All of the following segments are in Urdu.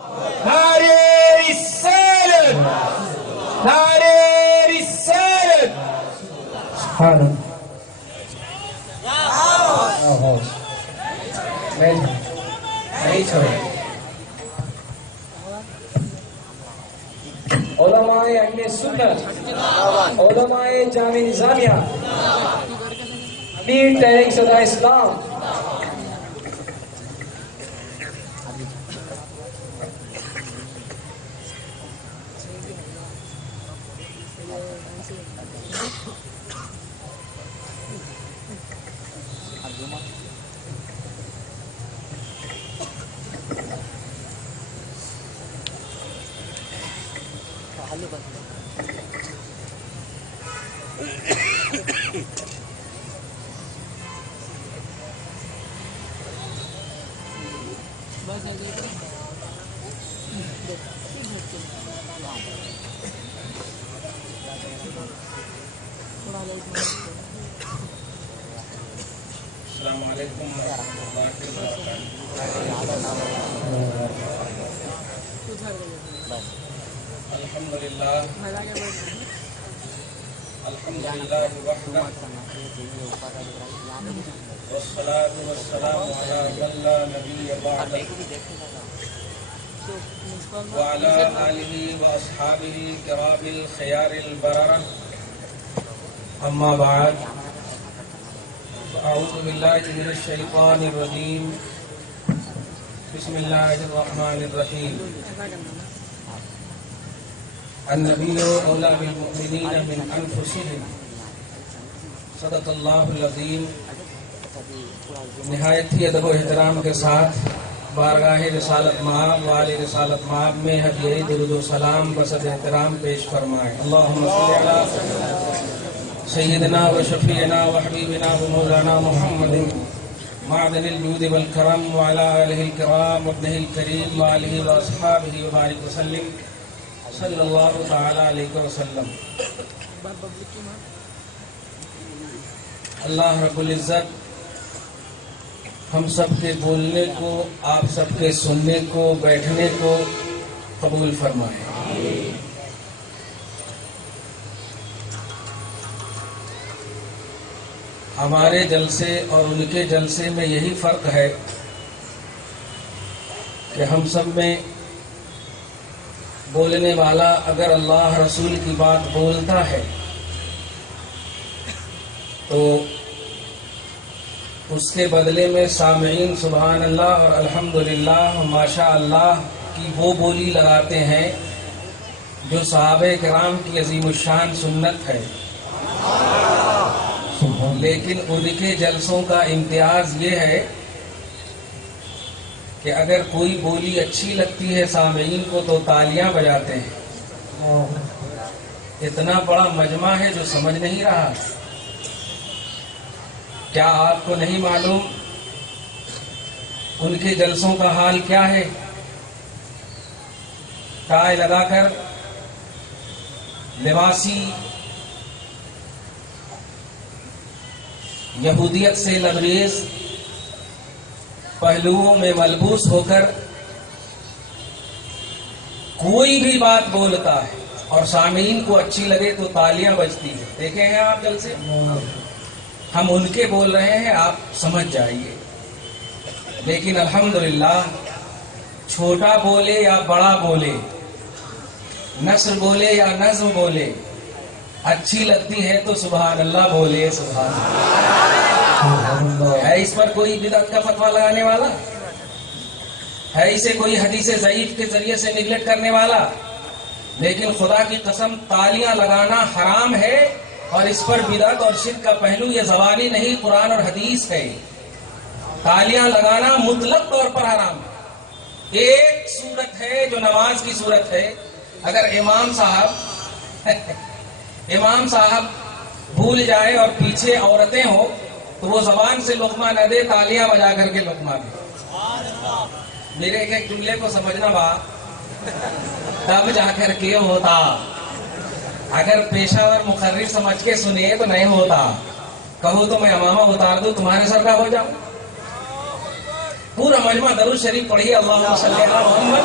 نعرہ رسالت، نعرہ رسالت. سبحان اللہ. نہیں چھوڑے. علماء اہل سنت، علماء جامع نظامیہ، امیر تحریک صدر اسلام، السلام علیکم ورحمۃ اللہ وبرکاتہ. الحمدللہ الحمدللہ وحدہ والصلاة والسلام علی من لا نبی بعدہ وعلی آلہ واصحابہ الکرام الخیار البررہ. اما بعد، اعوذ باللہ من الشیطان الرجیم. بسم اللہ الرحمن الرحیم. النبی اولی بالمؤمنین من انفسہم. صدق اللہ العظیم. نہایت ہی ادب و احترام کے ساتھ بارگاہ رسالت مآب وآل رسالت مآب میں ہدیہ درود و سلام بصد احترام پیش فرمائیں. اللہم صلی علی سیدنا و شفیعنا و حبیبنا و مولانا محمد معدن الجود والکرم وعلی آلہ الکرام وابنہ الکریم وآلہ واصحابہ وبارک وسلم صلی اللہ تعالی علیہ وسلم. اللہ رب العزت ہم سب کے بولنے کو، آپ سب کے سننے کو، بیٹھنے کو قبول فرمائے. ہمارے جلسے اور ان کے جلسے میں یہی فرق ہے کہ ہم سب میں بولنے والا اگر اللہ رسول کی بات بولتا ہے تو اس کے بدلے میں سامعین سبحان اللہ اور الحمدللہ ماشاء اللہ کی وہ بولی لگاتے ہیں جو صحابہ کرام کی عظیم الشان سنت ہے. لیکن ان کے جلسوں کا امتیاز یہ ہے کہ اگر کوئی بولی اچھی لگتی ہے سامعین کو تو تالیاں بجاتے ہیں. اتنا بڑا مجمع ہے جو سمجھ نہیں رہا. کیا آپ کو نہیں معلوم ان کے جلسوں کا حال کیا ہے؟ ٹائی لگا کر لباسی یہودیت سے لبریز پہلوؤں میں ملبوس ہو کر کوئی بھی بات بولتا ہے اور سامعین کو اچھی لگے تو تالیاں بجتی ہیں. دیکھیں ہیں آپ جلسے؟ ہم ان کے بول رہے ہیں، آپ سمجھ جائیے. لیکن الحمدللہ چھوٹا بولے یا بڑا بولے، نثر بولے یا نظم بولے، اچھی لگتی ہے تو سبحان اللہ بولے. سبحان اللہ. ہے اس پر کوئی بدعت کا فتویٰ لگانے والا؟ ہے اسے کوئی حدیث ضعیف کے ذریعے سے نگلیکٹ کرنے والا؟ لیکن خدا کی قسم تالیاں لگانا حرام ہے، اور اس پر بدعت اور شرک کا پہلو یہ زبانی نہیں، قرآن اور حدیث ہے. تالیاں لگانا مطلق طور پر حرام ہے. ایک صورت ہے جو نماز کی صورت ہے. اگر امام صاحب بھول جائے اور پیچھے عورتیں ہوں تو وہ زبان سے لقمہ نہ دے، تالیاں بجا کر کے لقمہ دے. میرے ایک جملے کو سمجھنا با تب جا کر کے ہوتا. اگر پیشہ ور مقرر سمجھ کے سنیے تو نہیں ہوتا. کہو تو میں امامہ اتار دوں، تمہارے سر کا ہو جاؤں. پورا مجمع درود شریف پڑھیے، اللہم صلی علی محمد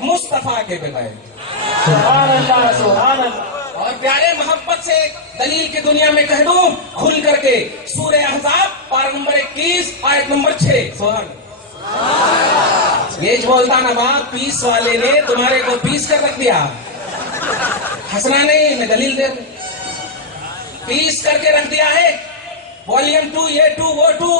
مصطفیٰ کے بغیر. سبحان اللہ سبحان اللہ. اور پیارے محبت سے دلیل کی دنیا میں کہہ دوں کھل کر کے سورہ احزاب پارہ نمبر 21 آیت نمبر 6. سبحان یہ بولتا نواب پیس والے نے تمہارے کو پیس کر رکھ دیا. ہنسنا نہیں, میں دلیل دے دوں. پیس کر کے رکھ دیا ہے. والیم 2 یہ 2 وہ 2.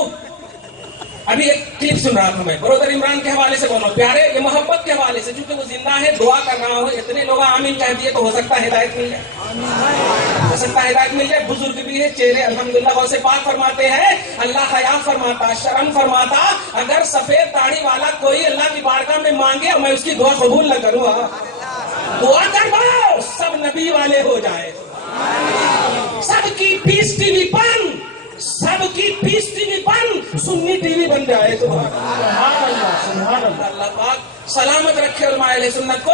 ابھی ایک کلپ سن رہا تھا میں برادر عمران کے حوالے سے بولوں پیارے, یہ محبت کے حوالے سے, چونکہ وہ زندہ ہے دعا کر رہا ہوں. اتنے لوگ آمین کہہ دیے تو ہو سکتا ہے ہدایت مل جائے, ہو سکتا ہے ہدایت مل جائے. بزرگ بھی ہے چہرے الحمدللہ غوث پاک فرماتے ہیں اللہ حیا فرماتا, شرم فرماتا, اگر سفید داڑھی والا کوئی اللہ کی بارگاہ میں مانگے اور میں اس کی دعا قبول نہ کروں, دعا کر دو سب نبی والے ہو جائے. سب کی پیس ٹی وی بند, سب کی پیس ٹی وی بند, سنی ٹی وی بن جائے. سبحان اللہ سبحان اللہ. اللہ پاک سلامت رکھے علماء اہل سنت کو.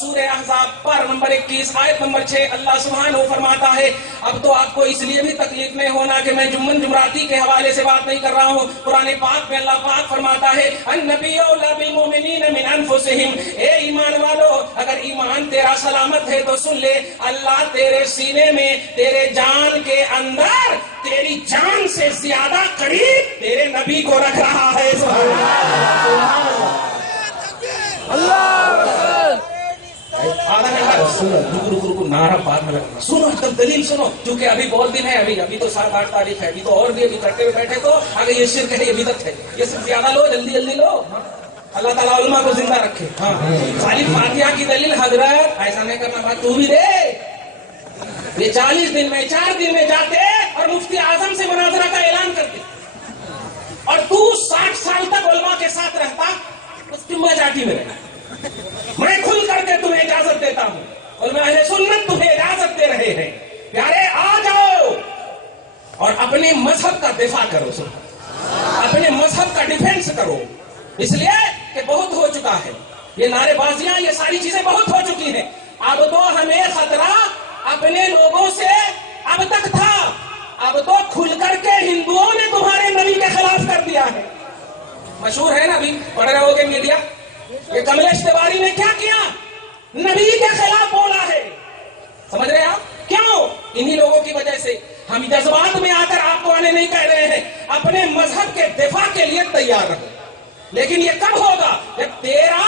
سورہ احزاب پارہ نمبر 21 آیت نمبر 6 اللہ سبحانہ فرماتا ہے اب تو آپ کو اس لیے بھی تکلیف نہیں ہونا کہ میں جمراتی کے حوالے سے بات نہیں کر رہا ہوں. قرآن پاک میں اللہ پاک فرماتا ہے النبی اولی بالمؤمنین من انفسہم, اے ایمان والو اگر ایمان تیرا سلامت ہے تو سن لے اللہ تیرے سینے میں تیرے جان کے اندر تیری جان سے زیادہ قریب تیرے نبی کو رکھ رہا ہے. سبحان اللہ. آدھا گھنٹہ سنو, نعرہ بعد میں لگنا, سنو تب دلیل سنو, کیونکہ ابھی بہت دن ہے, ابھی تو 7-8 تاریخ ہے, ابھی تو اور بھی ابھی کرتے ہوئے بیٹھے تو آگے یہ شرک ہے, یہ بدعت ہے, یہ سب زیادہ لو, جلدی جلدی لو. اللہ تعالیٰ علماء کو زندہ رکھے. ہاں خالی فاتحہ کی دلیل حضرت ایسا نہیں کرنا, بات تو بھی دے. یہ 40 دن میں 4 دن میں جاتے اور مفتی اعظم سے مناظرہ کا اعلان کرتے, اور تو 60 سال تک علماء کے ساتھ رہتا, اس کی مجاٹی میں رہنا. میں کھل کر کے تمہیں اجازت دیتا ہوں, علماء اہل سنت تمہیں اجازت دے رہے ہیں. پیارے آ جاؤ اور اپنے مذہب کا دفاع کرو, اپنے مذہب کا ڈیفینس کرو, اس لیے کہ بہت ہو چکا ہے. یہ نعرے بازیاں یہ ساری چیزیں بہت ہو چکی ہیں. اب تو ہمیں خطرہ اپنے لوگوں سے اب تک تھا, اب تو کھل کر کے ہندوؤں نے تمہارے نبی کے خلاف کر دیا ہے. مشہور ہے نا, ابھی پڑھ رہے ہوگے میڈیا, یہ کملیش تیواری نے کیا کیا, نبی کے خلاف بولا ہے. سمجھ رہے ہیں آپ کیوں؟ انہی لوگوں کی وجہ سے. ہم جذبات میں آ کر آپ کو آنے نہیں کہہ رہے ہیں, اپنے مذہب کے دفاع کے لیے تیار رہو. لیکن یہ کب ہوگا جب تیرا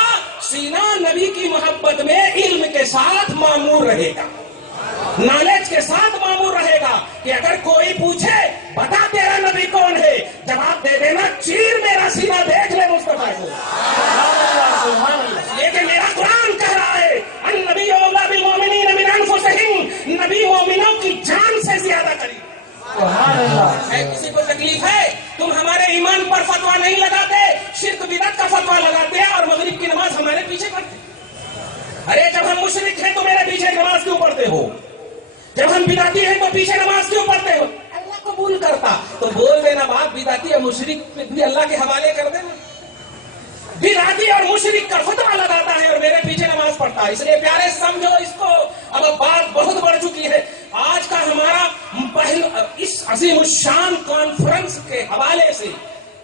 سینہ نبی کی محبت میں علم کے ساتھ معمور رہے گا, نالج کے ساتھ معمور رہے گا, کہ اگر کوئی پوچھے بتا تیرا نبی کون ہے, جواب دے دینا چیر میرا سینہ دیکھ لے مصطفیٰ کو. لیکن میرا قرآن کہہ رہا ہے النبی اولی بالمؤمنین من انفسہم, نبی مومنوں کی جان سے زیادہ قریب. کسی کو تکلیف ہے تم ہمارے ایمان پر فتویٰ نہیں لگاتے, شرک بدعت کا فتویٰ لگاتے ہیں اور مغرب کی نماز ہمارے پیچھے پڑھتے. ارے جب ہم مشرک ہیں تو میرے پیچھے نماز کیوں پڑھتے ہو, جب ہم بدعتی ہیں تو پیچھے نماز کیوں پڑھتے ہو؟ اللہ قبول کرتا تو بول دینا بات بدعتی اور مشرک بھی اللہ کے حوالے کر دینا. بدعتی اور مشرک کا فتویٰ لگاتا ہے اور میرے پیچھے نماز پڑھتا ہے. اس لیے پیارے سمجھو اس کو, اب بات بہت بڑھ چکی ہے. آج کا ہمارا اس عظیم الشان کانفرنس کے حوالے سے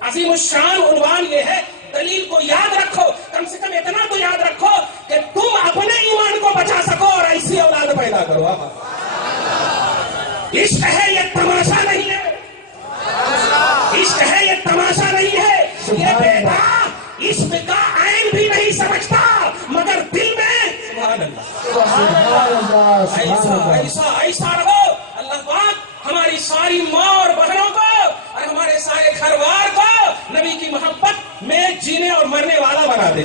عظیم الشان عنوان یہ ہے, دلیل کو یاد رکھو, کم سے کم اتنا تو یاد رکھو کہ تم اپنے ایمان کو بچا سکو اور ایسی اولاد پیدا کرو. عشق ہے یہ تماشا نہیں ہے, عشق ہے یہ تماشا نہیں ہے. یہ بیٹا عشق کا عین بھی نہیں سمجھتا مگر دل میں ایسا رہو. اللہ پاک ہماری ساری ماں اور بہنوں کو اور ہمارے سارے گھر وار کو نبی کی محبت میں جینے اور مرنے والا بنا دے.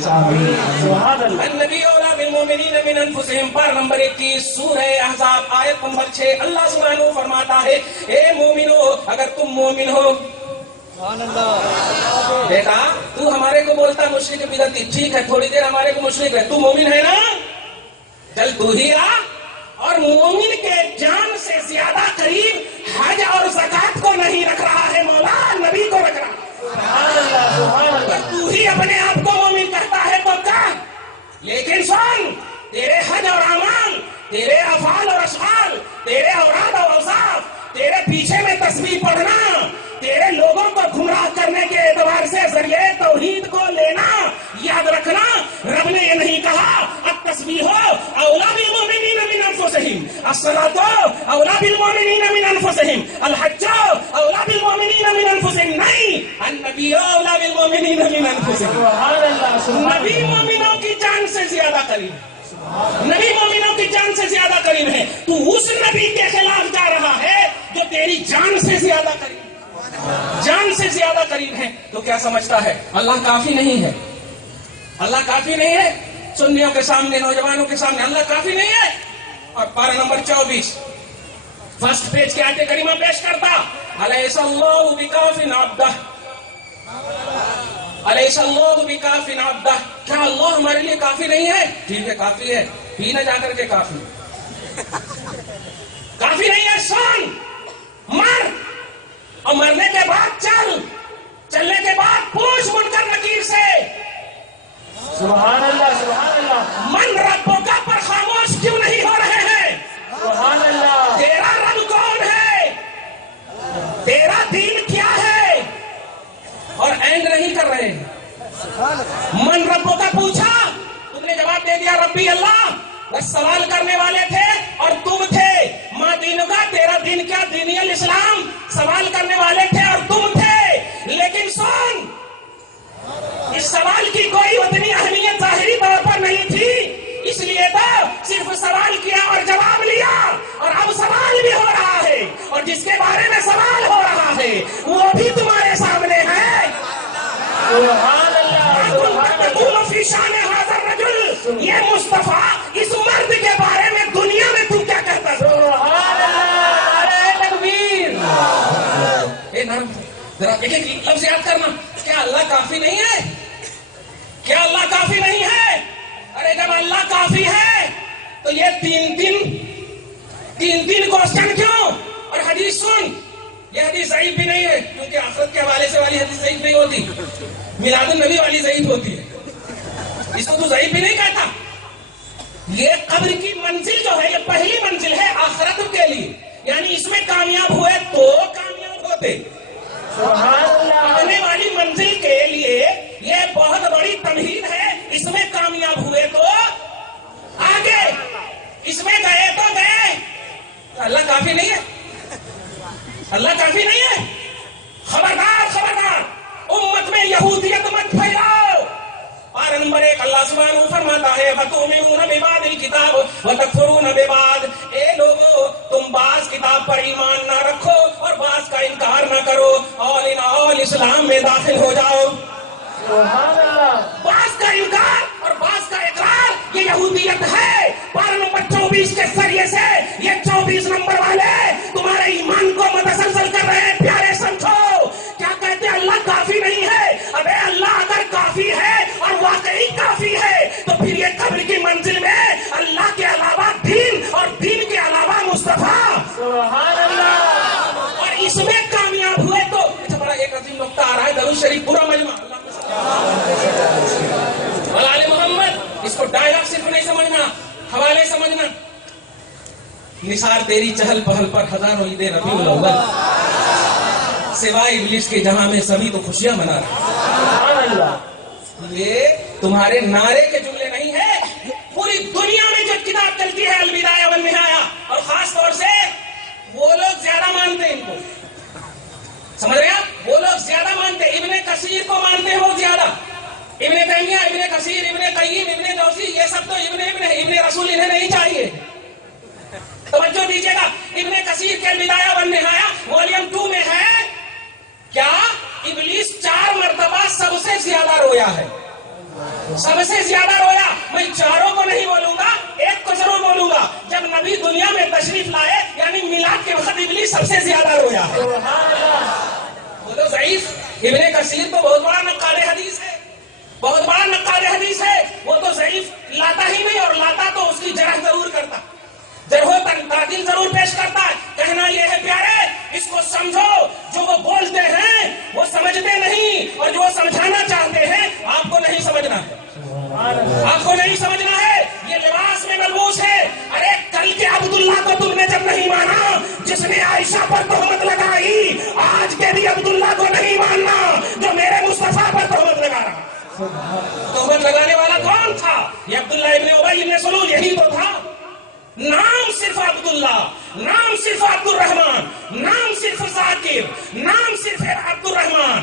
النبی اولی بالمؤمنین من انفسہم پارہ نمبر 21 سورہ احزاب آیت نمبر 6 اللہ سبحانہ فرماتا ہے اے مومنو اگر تم مومن ہو. بیٹا تو ہمارے کو بولتا مشرک بدعتی, ٹھیک ہے تھوڑی دیر ہمارے کو مشرک ہے, تو مومن ہے نا, چل تو ہی آ. اور مومن کے جان سے زیادہ قریب حج اور زکات کو نہیں رکھ رہا ہے مولا, نبی کو رکھ رہا ہے. تو ہی اپنے آپ کو مومن کہتا ہے تو کیا, لیکن سن تیرے حج اور اعمال, تیرے افعال اور اشعال, تیرے اوراد اور اوصاف, تیرے پیچھے میں تسبیح پڑھنا, تیرے لوگوں کو گمراہ کرنے کے اعتبار سے ذریعے توحید کو لینا. یاد رکھنا رب نے یہ نہیں کہا التسبیح اولا بالمؤمنین من انفسہم، الصلاۃ اولا بالمؤمنین من انفسہم، الحج اولا بالمؤمنین من انفسہم. نہیں، النبی اولا بالمؤمنین من انفسہم. سبحان اللہ، سبحان نبی اللہ. مومنوں کی جان سے زیادہ قریب ہے، نبی مومنوں کی جان سے زیادہ قریب ہے. تو اس نبی کے خلاف جا رہا ہے جو تیری جان سے زیادہ قریب ہے، جان سے زیادہ قریب ہے. تو کیا سمجھتا ہے اللہ کافی نہیں ہے؟ اللہ کافی نہیں ہے؟ سنیوں کے سامنے، نوجوانوں کے سامنے اللہ کافی نہیں ہے؟ اور پارہ نمبر 24 فرسٹ پیج کے آیت کریمہ پیش کرتا، الیس اللہ بکاف عبدہ، الیس اللہ بکاف عبدہ. کیا اللہ ہمارے لیے کافی نہیں ہے؟ ٹھیک ہے کافی ہے، پی نہ جا کر کے کافی کافی نہیں ہے. سن، مر، اور مرنے کے بعد چل، چلنے کے بعد پوچھ منکر نکیر سے. سبحان اللہ، سبحان اللہ. من ربوں کا پر خاموش کیوں نہیں ہو رہے ہیں؟ سبحان اللہ. تیرا رب کون ہے؟ تیرا دین کیا ہے؟ اور اینڈ نہیں کر رہے ہیں. من ربوں کا پوچھا، تم نے جواب دے دیا ربی اللہ. بس سوال کرنے والے تھے اور تم تھے. ماں دین کا، تیرا دین کیا؟ دینی الاسلام. سوال کرنے والے تھے اور تم تھے. لیکن سن، اس سوال کی کوئی اتنی اہمیت ظاہری طور پر نہیں تھی، اس لیے تو صرف سوال کیا اور جواب لیا. اور اب سوال بھی ہو رہا ہے، اور جس کے بارے میں سوال ہو رہا ہے وہ بھی تمہارے سامنے ہے. سبحان اللہ، سبحان اللہ. فی شان ھذا الرجل، یہ مصطفیٰ اس مرد کے بارے میں دنیا میں تو کیا کہتا ہے؟ سبحان اللہ، نعرہ تکبیر. ذرا ایک لفظ یاد کرنا، کیا اللہ کافی نہیں ہے؟ کیا اللہ کافی نہیں ہے؟ ارے جب اللہ کافی ہے تو یہ تین کوشچن کیوں؟ اور حدیث سن، یہ حدیث ضعیف بھی نہیں ہے، کیونکہ آخرت کے حوالے سے والی حدیث ضعیف نہیں ہوتی، میلاد النبی والی ضعیف ہوتی ہے. اس کو تو ضعیف بھی نہیں کہتا. یہ قبر کی منزل جو ہے، یہ پہلی منزل ہے آخرت کے لیے، یعنی اس میں کامیاب ہوئے تو کامیاب ہوتے. سبحان اللہ. آنے والی منزل کے لیے یہ بہت بڑی تمہید ہے. اس میں کامیاب ہوئے تو آگے، اس میں گئے تو گئے. اللہ کافی نہیں ہے؟ اللہ کافی نہیں ہے؟ خبردار، خبردار، امت میں یہودیت مت پھیلاؤ. پارہ نمبر 1 اللہ سبحانہ فرماتا ہے وَتُؤْمِنُونَ بِبَعْضِ الْكِتَابِ وَتَكْفُرُونَ بِبَعْضٍ. اے لوگو، تم بعض کتاب پر ایمان نہ رکھو اور بعض کا انکار نہ کرو. آل ان آل اسلام میں داخل ہو جاؤ. سبحان اللہ. بعض کا انکار اور بعض کا اقرار، یہ یہودیت ہے. پارہ نمبر 24 کے ذریعے سے یہ 24 نمبر والے تمہارے ایمان کو متسلسل کر رہے ہیں. پیارے سمجھو، کیا کہتے ہیں اللہ کافی نہیں ہے؟ ابے اللہ اگر کافی ہے اور واقعی کافی ہے تو پھر یہ قبر کی منزل میں اللہ کے علاوہ دین اور دین کے علاوہ مصطفیٰ، سبحان اللہ. اور اس میں کامیاب ہوئے تو اچھا بڑا ایک عظیم نقطہ آ رہا ہے، درود شریف پورا مجمع آل محمد. اس کو ڈائلاگ صرف نہیں سمجھنا، حوالے سمجھنا. نثار تیری چہل پہل پر ہزاروں عید ربیع الاول، سوائے ابلیس کے جہاں میں سبھی تو خوشیاں منا رہے. سبحان اللہ. یہ تمہارے نعرے کے جملے نہیں ہیں. پوری دنیا میں جو کتاب چلتی ہے البدایہ والنہایہ، اور خاص طور سے وہ لوگ زیادہ مانتے ہیں ان کو، سمجھ رہے آپ؟ وہ لوگ زیادہ مانتے ہیں. ابن کثیر کو مانتے ہیں بہت زیادہ. ابن تیمیہ، ابن کثیر، ابن قیم، ابن جوزی، یہ سب تو ابن رسول انہیں نہیں چاہیے. توجہ دیجیے گا، ابن کثیر کے البدایہ والنہایہ والیوم 2 میں ہے کیا ابلیس 4 مرتبہ سب سے زیادہ رویا ہے. سب سے زیادہ رویا. میں چاروں کو نہیں بولوں گا، ایک کو ضرور بولوں گا. جب نبی دنیا میں تشریف لائے یعنی میلاد کے وقت ابلیس سب سے زیادہ رویا ہے. وہ تو ضعیف. ابن کثیر تو بہت بڑا نقاد حدیث ہے، بہت بڑا نقاد حدیث ہے. وہ تو ضعیف لاتا ہی نہیں، اور لاتا تو اس کی جرح ضرور کرتا، جرح و تعدیل ضرور پیش کرتا ہے. کہنا یہ ہے پیارے، اس کو سمجھو. جو وہ بولتے ہیں وہ سمجھتے نہیں، اور جو وہ سمجھانا چاہتے ہیں آپ کو نہیں سمجھنا، آپ کو نہیں ابی بن سلول یہی تو تھا. نام صرف عبداللہ، نام صرف عبد الرحمن، نام صرف ذاکر، نام صرف عبد الرحمن،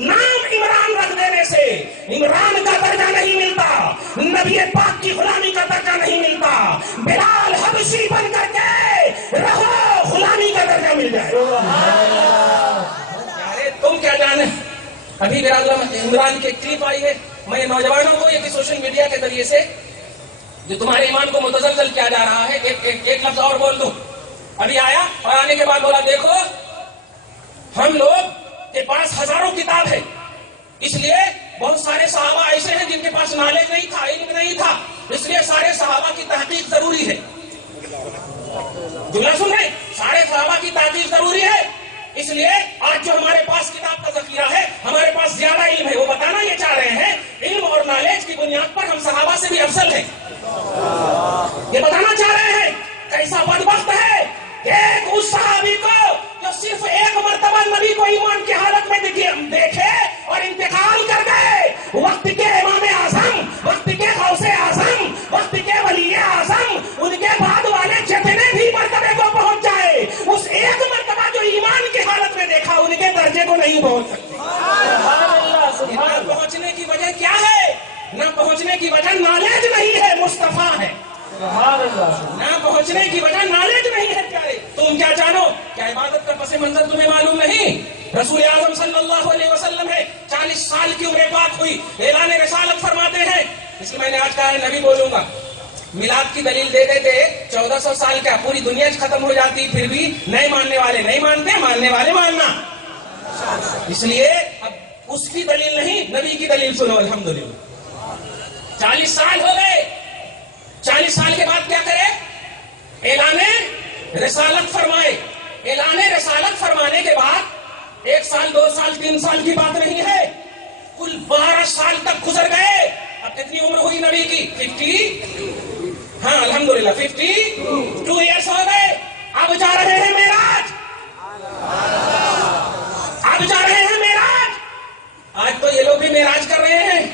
نام عمران رکھ دینے سے عمران کا درجہ نہیں ملتا، نبی پاک کی غلامی کا درجہ نہیں ملتا. بلال حبشی بن کر کے رہو، غلامی کا درجہ مل جائے. ارے تم کیا جانے. ابھی میرا عمران کی ایک کلپ آئی ہے. میں نوجوانوں کو یہ سوشل میڈیا کے ذریعے سے جو تمہارے ایمان کو متزلزل کیا جا رہا ہے، ایک لفظ اور بول دوں. ابھی آیا اور آنے کے بعد بولا دیکھو ہم لوگ کے پاس ہزاروں کتاب ہے، اس لیے بہت سارے صحابہ ایسے ہیں جن کے پاس نالج نہیں تھا، علم نہیں تھا، اس لیے سارے صحابہ کی تحقیق ضروری ہے. جملہ سن رہے؟ سارے صحابہ کی تحقیق ضروری ہے، اس لیے آج جو ہمارے پاس کتاب کا ذخیرہ ہے، ہمارے پاس زیادہ علم ہے. وہ بتانا یہ چاہ رہے ہیں علم اور نالج کی بنیاد پر ہم صحابہ سے بھی افضل ہیں. یہ بتانا چاہ رہے ہیں کیسا بدبخت ہے ایک اس صحابی کو جو صرف ایک مرتبہ نبی کو ایمان کی حالت میں دیکھے اور انتقال کر گئے. وقت کے امام اعظم، وقت کے غوث اعظم، وقت کے ولی اعظم، ان کے بعد والے جتنے بھی مرتبے کو پہنچ جائے، اس ایک مرتبہ جو ایمان کی حالت میں دیکھا ان کے درجے کو نہیں پہنچ سکتے. نہ پہنچنے کی وجہ کیا ہے؟ نہ پہنچنے کی وجہ نالج نہیں ہے، مصطفیٰ ہے. نہ پہنچنے کی وجہ نالج نہیں ہے. پیارے تم کیا جانو؟ کیا عبادت کا پس منظر تمہیں معلوم نہیں؟ رسول اعظم صلی اللہ علیہ وسلم ہے، 40 سال کی عمر پاک ہوئی، اعلان رسالت فرماتے ہیں. اس لیے میں نے آج کہا ہے نبی بولوں گا. میلاد کی دلیل دے دیتے 1400 سال کا، پوری دنیا ختم ہو جاتی، پھر بھی نئے ماننے والے نہیں مانتے، ماننے والے ماننا. اس لیے اب اس کی دلیل نہیں، نبی کی دلیل سنو. الحمدللہ 40 سال ہو گئے. 40 سال کے بعد کیا کرے؟ اعلان رسالت فرمائے. اعلان رسالت فرمانے کے بعد 1 سال 2 سال 3 سال کی بات نہیں ہے، کل 12 سال تک گزر گئے. اب کتنی عمر ہوئی نبی کی؟ 50. ہاں الحمدللہ 52 ایئرس ہو گئے. اب جا رہے ہیں معراج. اب جا رہے ہیں معراج. آج تو یہ لوگ بھی معراج کر رہے ہیں،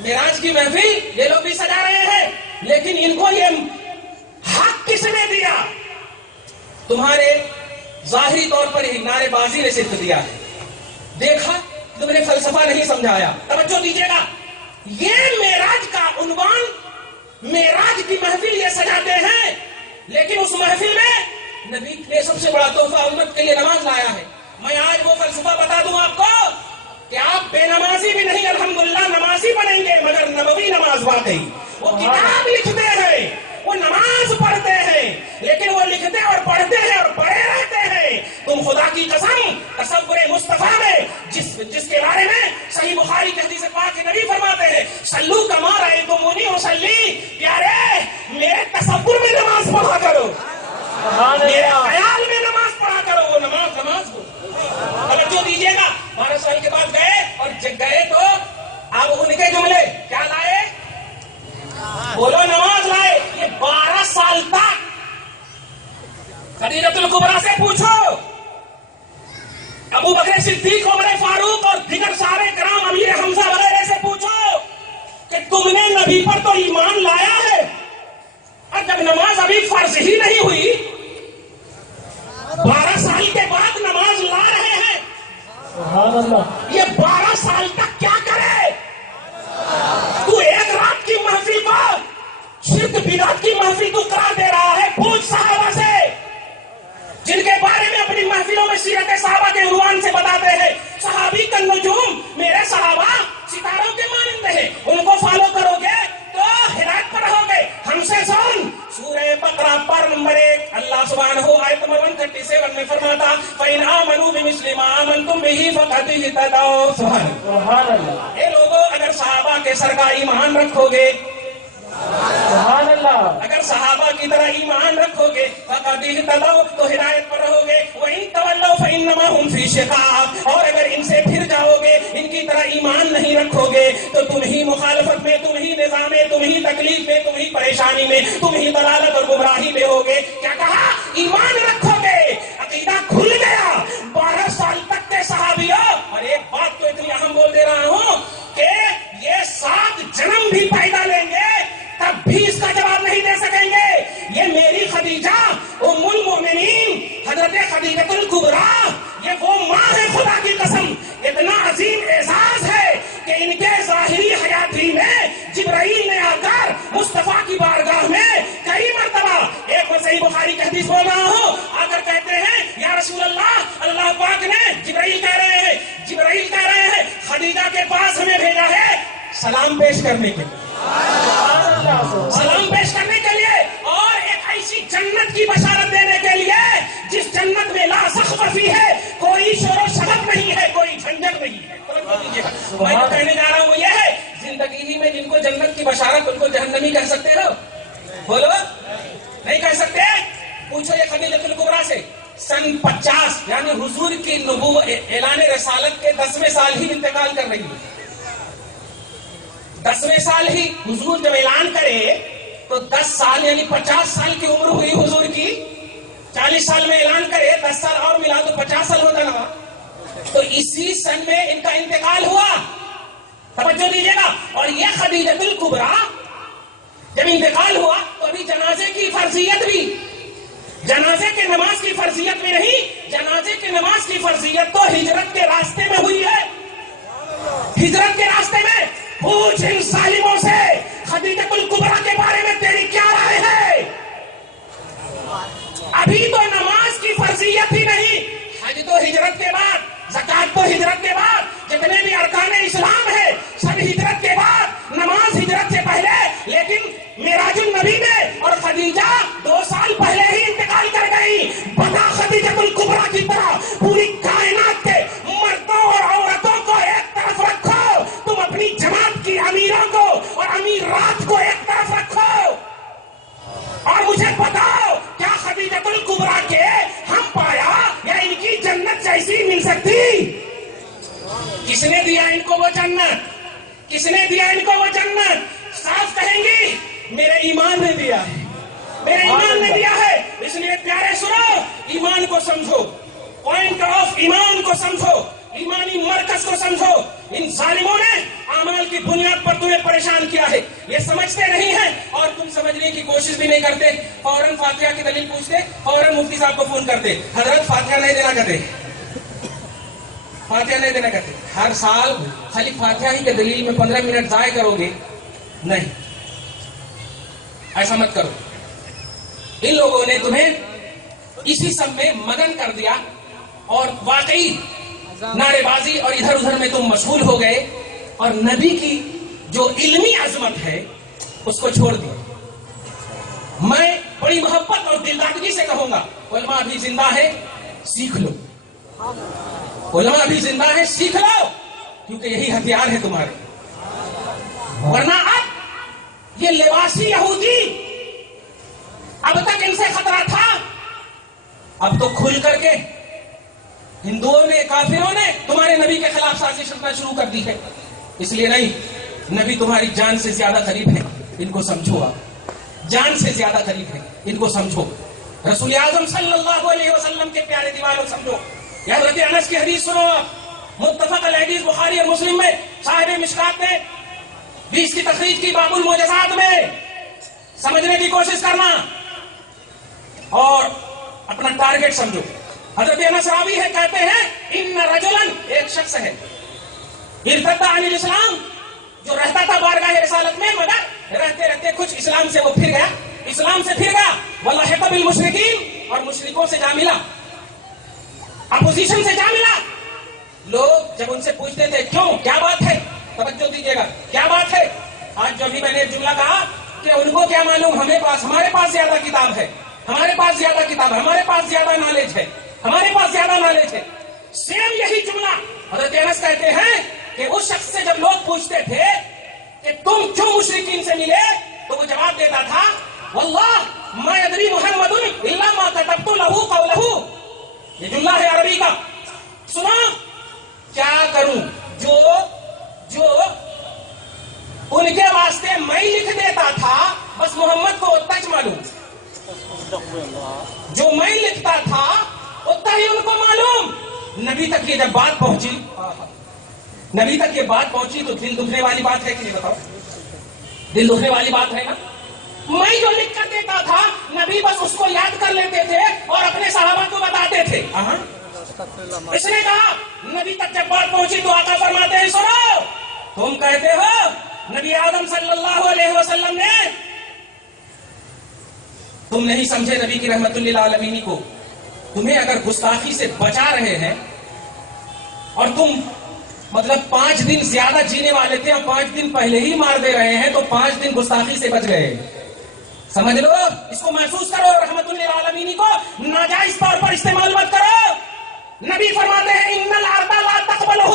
معراج کی محفل یہ لوگ بھی سجا رہے ہیں، لیکن ان کو یہ حق کس نے دیا؟ تمہارے ظاہری طور پر ہی نعرے بازی نے صرف دیا ہے. دیکھا تم نے فلسفہ نہیں سمجھایا. توجہ دیجیے گا، یہ معراج کا عنوان، معراج کی محفل یہ سجاتے ہیں، لیکن اس محفل میں نبی نے سب سے بڑا تحفہ امت کے لیے نماز لایا ہے. میں آج وہ فلسفہ بتا دوں آپ کو کہ آپ بے نمازی بھی نہیں الحمدللہ نمازی بنیں گے، مگر نبوی نماز واقعی. وہ کتاب لکھتے ہیں، وہ نماز پڑھتے ہیں، لیکن وہ لکھتے اور پڑھتے ہیں اور پڑھے رہتے ہیں. تم خدا کی قسم تصور مصطفیٰ میں جس کے بارے میں صحیح بخاری کی حدیث پاک کے نبی فرماتے ہیں صلو کما رأیتمونی اصلی، پیارے میرے تصور میں نماز پڑھا کرو، میرے خیال میں نماز پڑھا کرو. وہ نماز کو توجہ دیجیے گا. 12 سال کے بعد گئے اور گئے تو اب ان کے جملے کیا لائے؟ بولو نماز لائے. یہ 12 سال تک خدیجہ الکبریٰ سے پوچھو، ابو بکر صدیق، عمر فاروق اور دیگر صحابہ کرام، امیر حمزہ وغیرہ سے پوچھو کہ تم نے نبی پر تو ایمان لایا ہے، اور جب نماز ابھی فرض ہی نہیں ہوئی 12 سال کے بعد نماز لا رہے ہیں، یہ 12 سال تک کیا کرے؟ تو ایک رات کی محفل کو شرک بدعت کی محفل تو قرار دے رہا ہے. پوچھ صحابہ سے جن کے بارے میں اپنی محفلوں میں سیرت صحابہ کے عنوان سے بتاتے ہیں صحابی کا نجوم، میرے صحابہ ستاروں کے مانند ہیں، ان کو فالو کرو گے تو ہدایت پر رہو گے. ہم سے سن سورہ بقرہ پر نمبر 1 اللہ سبحانہ آیت نمبر 137 میں فرماتا فَإِنْ آمَنُوا بِمِثْلِ مَا آمَنْتُمْ بِهِ فَقَدِ اهْتَدَوْا. سبحان اللہ. اے لوگوں اگر صحابہ کے سر کا ایمان رکھو گے، سبحان اللہ، اگر صحابہ کی طرح ایمان رکھو گے فَقَدِ اهْتَدَوْا تو ہدایت پر رہو گے. وَإِنْ تَوَلَّوْا فَإِنَّمَا هُمْ فِي شِقَاقٍ، اور اگر ان سے پھر جاؤ گے، ان کی طرح ایمان نہیں رکھو گے تو تم ہی مخالفت میں، تم ہی نظام میں، تم ہی تکلیف میں، تم ہی پریشانی میں، تم ہی ضلالت اور گمراہی میں ہوگے. کیا کہا؟ ایمان رکھو گے. عقیدہ کھل گیا. 12 سال تک کے صحابیوں، اور ایک بات تو اتنی اہم بول دے رہا ہوں کہ یہ 7 جنم بھی پیدا لیں گے تب حدیث بول رہا ہوں، آ کر کہتے ہیں یا رسول اللہ، اللہ پاک نے جبرائیل کہہ رہے ہیں خدیجہ کے پاس ہمیں بھیجا ہے سلام پیش کرنے کے لیے، سلام پیش کرنے کے لیے، اور ایک ایسی جنت کی بشارت دینے کے لیے جس جنت میں لا سخف فی ہے، کوئی شور و شغب نہیں ہے، کوئی جھنجھٹ نہیں ہے۔ میں جو کہنے جا رہا ہوں وہ یہ ہے، زندگی ہی میں جن کو جنت کی بشارت ان کو جہنمی کہہ سکتے ہو؟ بولو، نہیں کہہ سکتے؟ پوچھو یہ خدیجہ الکبریٰ سے، سن 50 یعنی حضور کی اعلان رسالت کے 10ویں سال ہی انتقال کر رہی ہے، 10ویں سال ہی حضور جب اعلان کرے تو 10 سال یعنی 50 سال کی عمر ہوئی حضور کی، 40 سال میں اعلان کرے 10 سال اور ملا تو 50 سال ہوتا نا، تو اسی سن میں ان کا انتقال ہوا، توجہ دیجیے گا۔ اور یہ خدیجہ الکبریٰ جب انتقال ہوا تو ابھی جنازے کی فرضیت بھی، جنازے کے نماز کی فرضیت میں نہیں، جنازے کے نماز کی فرضیت تو ہجرت کے راستے میں ہوئی ہے، ہجرت کے راستے میں۔ پوچھ ان ظالموں سے خدیجہ الکبریٰ کے بارے میں تیری کیا رائے ہے؟ ابھی تو نماز کی فرضیت ہی نہیں، حج تو ہجرت کے بعد، زکات تو ہجرت کے بعد، جتنے بھی ارکان اسلام ہے سب ہجرت کے بعد، نماز ہجرت سے پہلے، لیکن معراج النبی میں اور خدیجہ 2 سال پہلے ہی انتقال کر گئی۔ بتا خدیجہ الکبریٰ کی طرح پوری کائنات کے مردوں اور عورتوں کو ایک طرف رکھو، تم اپنی جماعت کی امیروں کو اور امیرات کو ایک طرف رکھو، اور مجھے بتاؤ کیا خدیجہ الکبریٰ کے ہم پایا یا ان کی جنت جیسی مل سکتی؟ کس نے دیا ان کو وہ جنت؟ کس نے دیا ان کو وہ جنت؟ صاف کہیں گی میرے ایمان نے دیا ہے، میرے ایمان نے دیا ہے۔ اس لیے پیارے سنو، ایمان کو سمجھو، پوائنٹ آف ایمان کو سمجھو، ایمانی مرکز کو سمجھو۔ ان ظالموں نے اعمال کی بنیاد پر تمہیں پریشان کیا ہے، یہ سمجھتے نہیں ہیں اور تم سمجھنے کی کوشش بھی نہیں کرتے۔ فوراً فاتحہ کی دلیل پوچھتے، فوراً مفتی صاحب کو فون کرتے، حضرت فاتحہ نہیں دینا کہتے، فاتحہ نہیں دینا کہتے۔ ہر سال خالی فاتحہ ہی کے دلیل میں 15 منٹ ضائع کرو گے؟ نہیں، ایسا مت کرو۔ ان لوگوں نے تمہیں اسی سب میں مگن کر دیا اور واقعی نعرے بازی اور ادھر ادھر میں تم مشغول ہو گئے اور نبی کی جو علمی عظمت ہے اس کو چھوڑ دیا۔ میں بڑی محبت اور دلدادگی سے کہوں گا، علماء بھی زندہ ہے، سیکھ لو، علماء بھی زندہ ہے، سیکھ لو، کیونکہ یہی ہتھیار ہے تمہارے۔ ورنہ اب یہ لباسی یہودی، اب تک ان سے خطرہ تھا، اب تو کھل کر کے ہندوؤں نے، کافروں نے تمہارے نبی کے خلاف سازش کرنا شروع کر دی ہے۔ اس لیے نہیں، نبی تمہاری جان سے زیادہ قریب ہے، ان کو سمجھو، آپ جان سے زیادہ قریب ہے، ان کو سمجھو۔ رسول اعظم صلی اللہ علیہ وسلم کے پیارے دیوانوں سمجھو۔ یا حضرت انس کی حدیث سنو، متفق الحدیث بخاری اور مسلم میں، صاحب مشکات نے 20 کی تخریج کی، باب المعجزات میں، سمجھنے کی کوشش کرنا اور اپنا ٹارگٹ سمجھو۔ حضرت انس راوی ہے، کہتے ہیں ان رجلا، ایک شخص ہے، ارتد عن الاسلام، جو رہتا تھا بارگاہ رسالت میں، مگر رہتے رہتے کچھ اسلام سے وہ پھر گیا، اسلام سے پھر گیا، ولحق بالمشرکین، اور مشرکوں سے جا ملا، اپوزیشن سے جا ملا۔ لوگ جب ان سے پوچھتے تھے کیوں، کیا بات ہے، توجہ دیجیے گا، کیا بات ہے؟ آج جو بھی میں نے ایک جملہ کہا کہ ان کو کیا معلوم، ہمارے پاس زیادہ کتاب ہے، ہمارے پاس زیادہ کتاب ہے، ہمارے پاس زیادہ نالج ہے، ہمارے پاس زیادہ نالج ہے۔ سیم یہی جملہ حضرت انس کہتے ہیں کہ اس شخص سے جب لوگ پوچھتے تھے کہ تم کیوں مشرکین سے ملے، تو وہ جواب دیتا تھا واللہ ما یدری محمد الا ما كتبت له قوله۔ یہ جملہ ہے عربی کا، سنا کیا کروں، جو ان کے واسطے میں لکھ دیتا تھا، بس محمد کو اتنا ہی معلوم، جو میں لکھتا تھا اتنا ہی ان کو معلوم۔ نبی تک یہ جب بات پہنچی، نبی تک یہ بات پہنچی تو دل دکھنے والی بات ہے کہ نہیں، بتاؤ، دل دکھنے والی بات ہے نا۔ میں جو لکھ کر دیتا تھا، نبی بس اس کو یاد کر لیتے تھے اور اپنے صحابہ کو بتاتے تھے۔ اس نے کہا نبی تک جب بات پہنچی تو آقا فرماتے ہیں سنو، تم کہتے ہو نبی آدم صلی اللہ علیہ وسلم نے تم نہیں سمجھے نبی کی رحمت للعالمین کو. تمہیں اگر گستاخی سے بچا رہے ہیں اور تم مطلب 5 دن زیادہ جینے والے تھے اور 5 دن پہلے ہی مار دے رہے ہیں تو 5 دن گستاخی سے بچ گئے. سمجھ لو, اس کو محسوس کرو. رحمت للعالمین کو ناجائز طور پر استعمال مت کرو. نبی فرماتے ہیں ان الارض لا تقبلہ,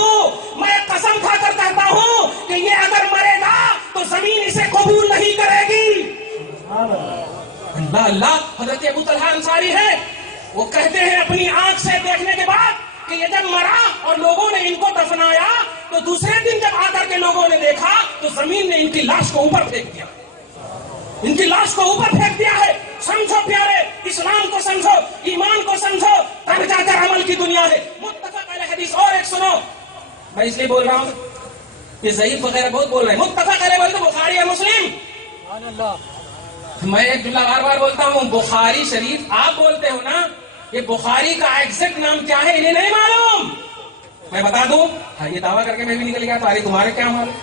میں قسم کھا کر کہتا ہوں کہ یہ اگر مرے گا تو زمین اسے قبول نہیں کرے گی. اللہ اللہ. حضرت ابو طلحہ انصاری ہے, وہ کہتے ہیں اپنی آنکھ سے دیکھنے کے بعد کہ یہ جب مرا اور لوگوں نے ان کو دفنایا تو دوسرے دن جب آ کر کے لوگوں نے دیکھا تو زمین نے ان کی لاش کو اوپر پھینک دیا. ان کی لاش کو اوپر پھینک دیا ہے. سمجھو پیارے, اسلام کو سمجھو, ایمان کو سمجھو, تب جا کر عمل کی دنیا ہے. متفق علیہ حدیث. اور ایک سنو, میں اس لیے بول رہا ہوں, یہ ضعیف وغیرہ بہت بول رہے ہیں. متفق علیہ بولتے بخاری ہے مسلم. میں ایک جملہ بار بار بولتا ہوں, بخاری شریف آپ بولتے ہو نا, یہ بخاری کا ایگزیکٹ نام کیا ہے انہیں نہیں معلوم. میں بتا دوں, ہاں یہ دعویٰ کر کے میں بھی نکل گیا, تمہارے کیا معلوم.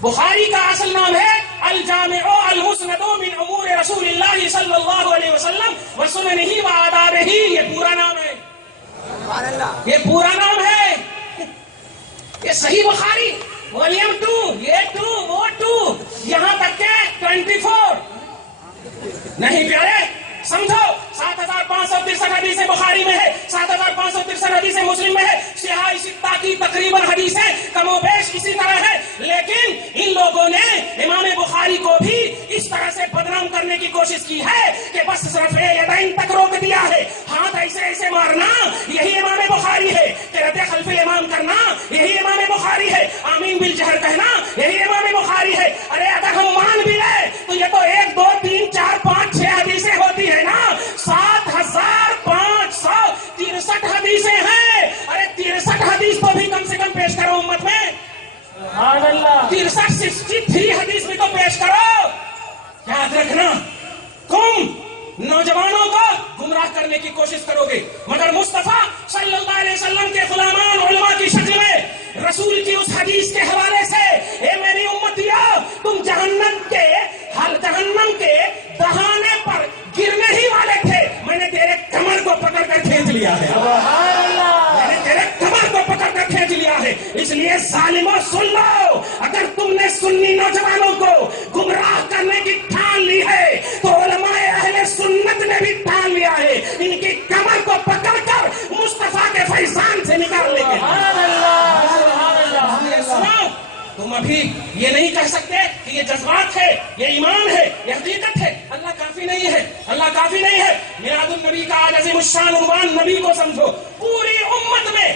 بخاری کا اصل نام ہے الجامع المسند من امور رسول اللہ صلی اللہ علیہ وسلم وسننہ وآدابہ. یہ پورا نام ہے, یہ پورا نام ہے. یہ صحیح بخاری والیوم 2, یہ 2 وہ 2, یہاں تک کہ 24. نہیں پیارے, سمجھو 7563 حدیث بخاری میں ہے, 7563 حدیث مسلم میں ہے. صحاح ستہ کی تقریباً حدیثیں کم و بیش اسی طرح ہے. لیکن ان لوگوں نے امام بخاری کو بھی اس طرح سے بدنام کرنے کی کوشش کی ہے کہ بس رفع یدین تک روک دیا ہے. ہاتھ ایسے ایسے مارنا یہی امام بخاری ہے. قرأت خلف الامام کرنا یہی امام بخاری ہے. آمین بالجہر کہنا یہی امام بخاری ہے. ارے اگر ہم مان بھی لیں تو یہ تو 1 2 3 4 5 6 حدیثیں ہوتی ہے نا, 7563 حدیثیں ہیں. ارے 63 حدیث تو بھی کم سے کم پیش کرو امت میں. سبحان اللہ. 63 حدیث بھی تو پیش کرو. یاد رکھنا, تم نوجوانوں کو گمراہ کرنے کی کوشش کرو گے, مگر مصطفیٰ صلی اللہ علیہ وسلم کے غلامان علماء کی شکل میں رسول کی اس حدیث کے حوالے سے, اے میری امتیوں, تم جہنم کے دہانے پر گرنے ہی والے تھے, میں نے تیرے کمر کو پکڑ کر کھینچ لیا ہے. سبحان اللہ. میں نے تیرے کمر کو پکڑ کر کھینچ لیا ہے. اس لیے ظالموں سن لو, اگر تم نے سنی نوجوانوں کو گمراہ کرنے کی ٹھان لی ہے تو علماء اہل سنت نے بھی ٹھان لیا ہے ان کی کمر کو پکڑ کر مصطفیٰ کے فیضان سے نکال لیں گے. سبحان اللہ. سبحان اللہ. سنو, تم ابھی یہ نہیں کہہ سکتے کہ یہ جذبات ہے, یہ ایمان ہے, یہ حقیقت ہے. اللہ کافی نہیں ہے, اللہ کافی نہیں ہے. میلاد النبی کا آج عظیم الشان عنوان نبی کو سمجھو. پوری امت میں